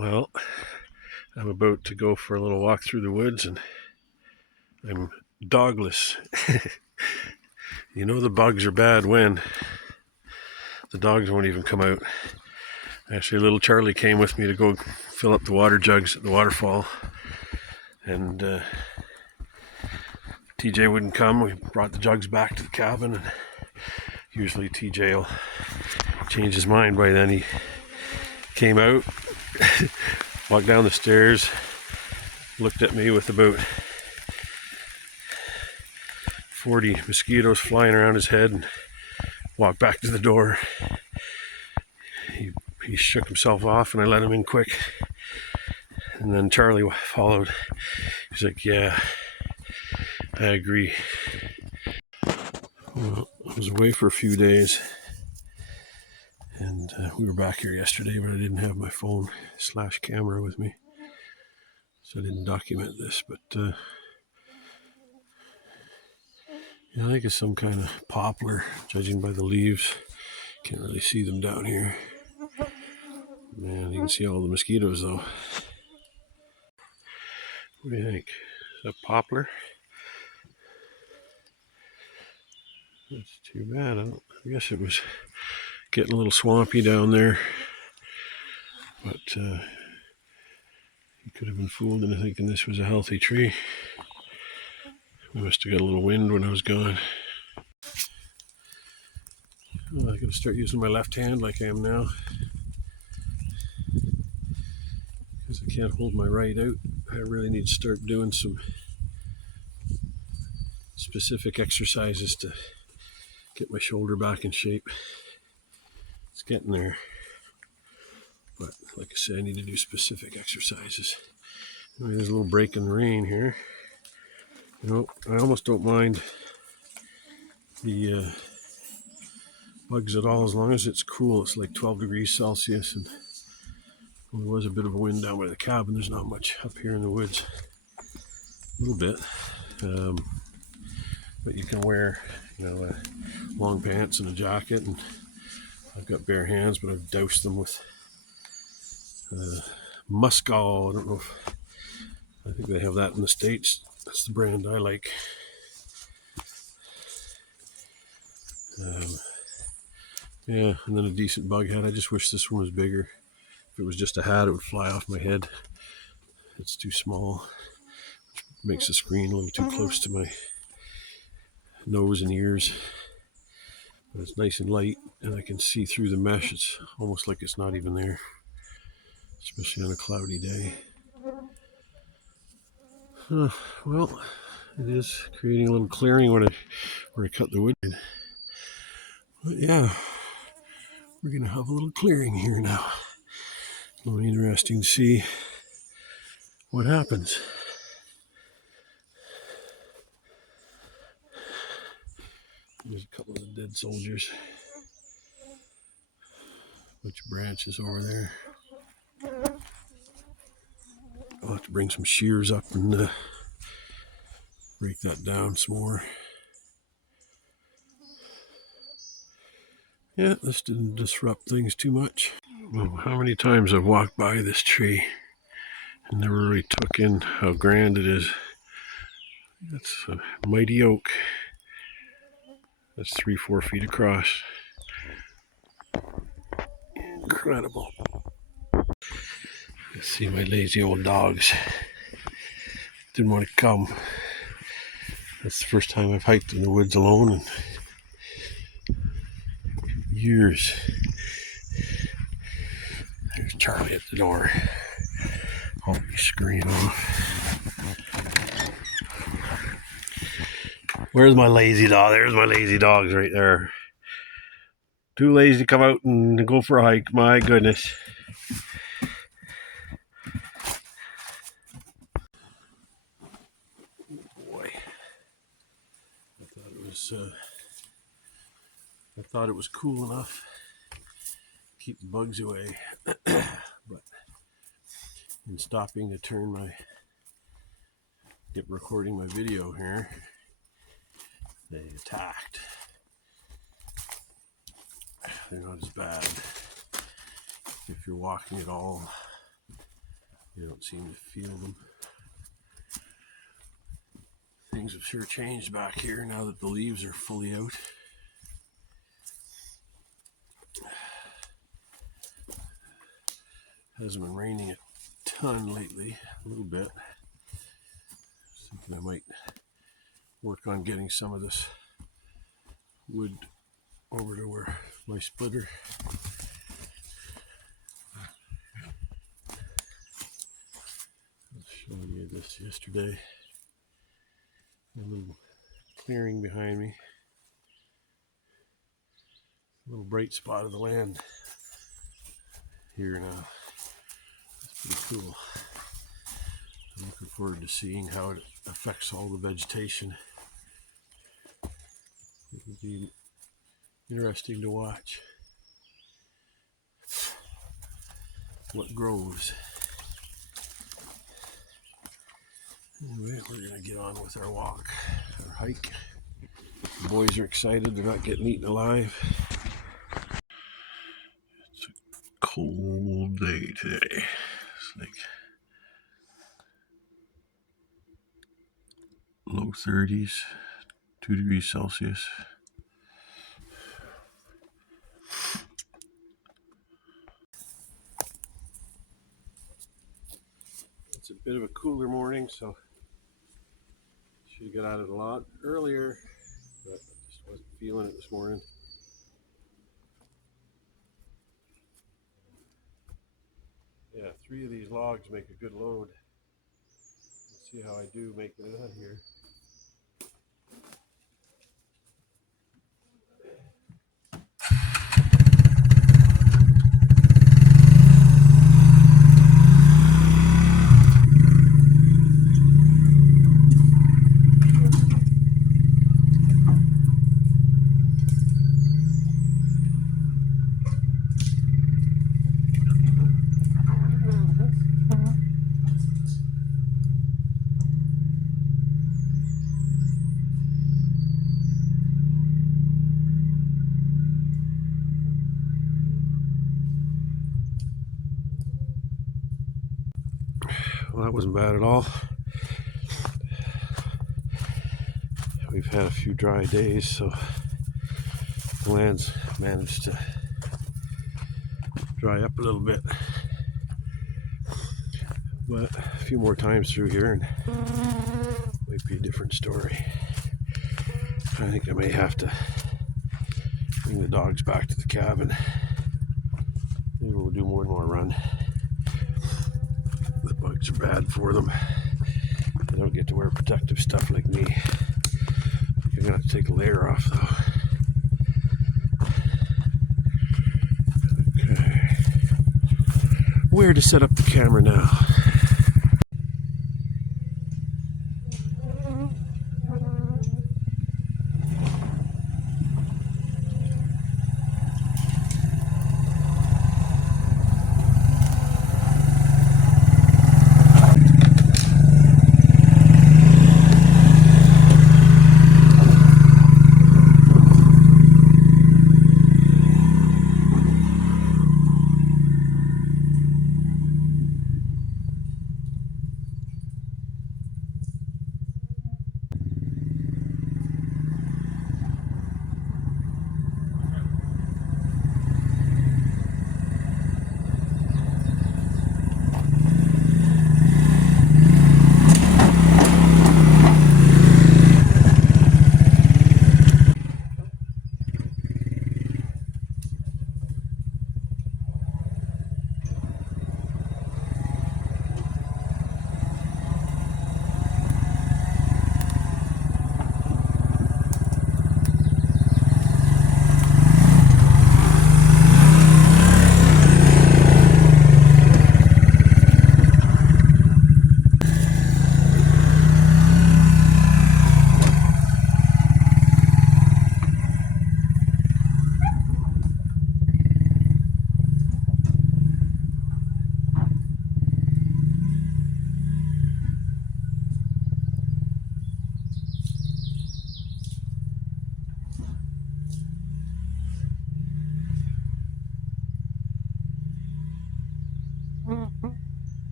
Well, I'm about to go for a little walk through the woods and I'm dogless. You know the bugs are bad when the dogs won't even come out. Actually, little Charlie came with me to go fill up the water jugs at the waterfall, and TJ wouldn't come. We brought the jugs back to the cabin, and usually TJ will change his mind by then. He came out, walked down the stairs, looked at me with about 40 mosquitoes flying around his head, and walked back to the door. He shook himself off and I let him in quick. And then Charlie followed. He's like, yeah, I agree. Well, I was away for a few days and we were back here yesterday, but I didn't have my phone / camera with me, so I didn't document this. But yeah, I think it's some kind of poplar, judging by the leaves. Can't really see them down here. Man, you can see all the mosquitoes though. What do you think? Is that poplar? That's too bad. I guess it was getting a little swampy down there. But you could have been fooled into thinking this was a healthy tree. We must have got a little wind when I was gone. Well, I gotta start using my left hand like I am now, because I can't hold my right out. I really need to start doing some specific exercises to get my shoulder back in shape. It's getting there, but like I said, I need to do specific exercises. Anyway, there's a little break in the rain here. You know, I almost don't mind the bugs at all, as long as it's cool. It's like 12 degrees Celsius, and there was a bit of a wind down by the cabin. There's not much up here in the woods. A little bit, but you can wear, long pants and a jacket. And I've got bare hands, but I've doused them with Muscal. I don't know if I think they have that in the States. That's the brand I like. Yeah, and then a decent bug hat. I just wish this one was bigger. If it was just a hat, it would fly off my head. It's too small, which makes the screen a little too close to my nose and ears. But it's nice and light, and I can see through the mesh. It's almost like it's not even there, especially on a cloudy day. Well, it is creating a little clearing where I cut the wood. But yeah, we're gonna have a little clearing here now. It'll be interesting to see what happens. There's a couple of the dead soldiers. A bunch of branches over there. I'll have to bring some shears up and break that down some more. Yeah, this didn't disrupt things too much. Well, how many times I've walked by this tree and never really took in how grand it is. That's a mighty oak. That's 3-4 feet across. Incredible. Let's see my lazy old dogs. Didn't want to come. That's the first time I've hiked in the woods alone in years. There's Charlie at the door. I'll be screen off. Where's my lazy dog? There's my lazy dogs right there. Too lazy to come out and go for a hike. My goodness. Boy, I thought it was cool enough to keep the bugs away, but in stopping to get recording my video here, they attacked. They're not as bad if you're walking at all You don't seem to feel them. Things have sure changed back here now that the leaves are fully out. Hasn't been raining a ton lately, a little bit. Thinking I might work on getting some of this wood over to where my splitter. I was showing you this yesterday. A little clearing behind me. A little bright spot of the land here now. It's pretty cool. I'm looking forward to seeing how it affects all the vegetation. It will be interesting to watch what grows. Anyway, we're going to get on with our walk, our hike. The boys are excited. They're not getting eaten alive. It's a cold day today. It's like low 30s, 2 degrees Celsius. It's a bit of a cooler morning, so should have got at it a lot earlier, but I just wasn't feeling it this morning. Yeah, 3 of these logs make a good load. Let's see how I do making it out here. Well, that wasn't bad at all. We've had a few dry days, so the land's managed to dry up a little bit. But a few more times through here and it might be a different story. I think I may have to bring the dogs back to the cabin. Maybe we'll do one more run. The bugs are bad for them. They don't get to wear protective stuff like me. You're gonna have to take a layer off though. Okay. Where to set up the camera now?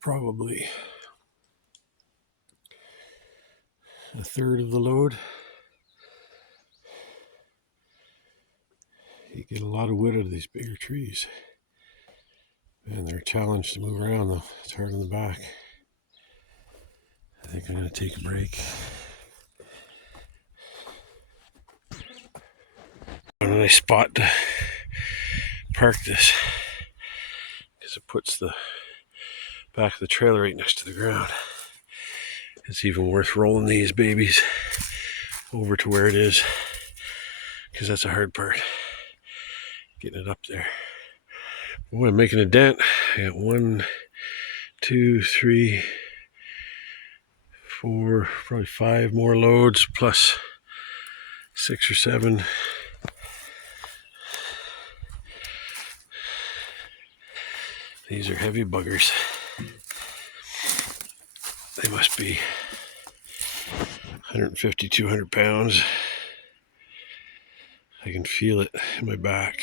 probably a third of the load. You get a lot of wood out of these bigger trees. And they're a challenge to move around though. It's hard on the back. I think I'm going to take a break. A nice spot to park this because it puts the back of the trailer right next to the ground. It's even worth rolling these babies over to where it is because that's a hard part, getting it up there. Oh, I'm making a dent. I got 1, 2, 3, 4, probably 5 more loads plus 6 or 7. These are heavy buggers. They must be 150, 200 pounds. I can feel it in my back.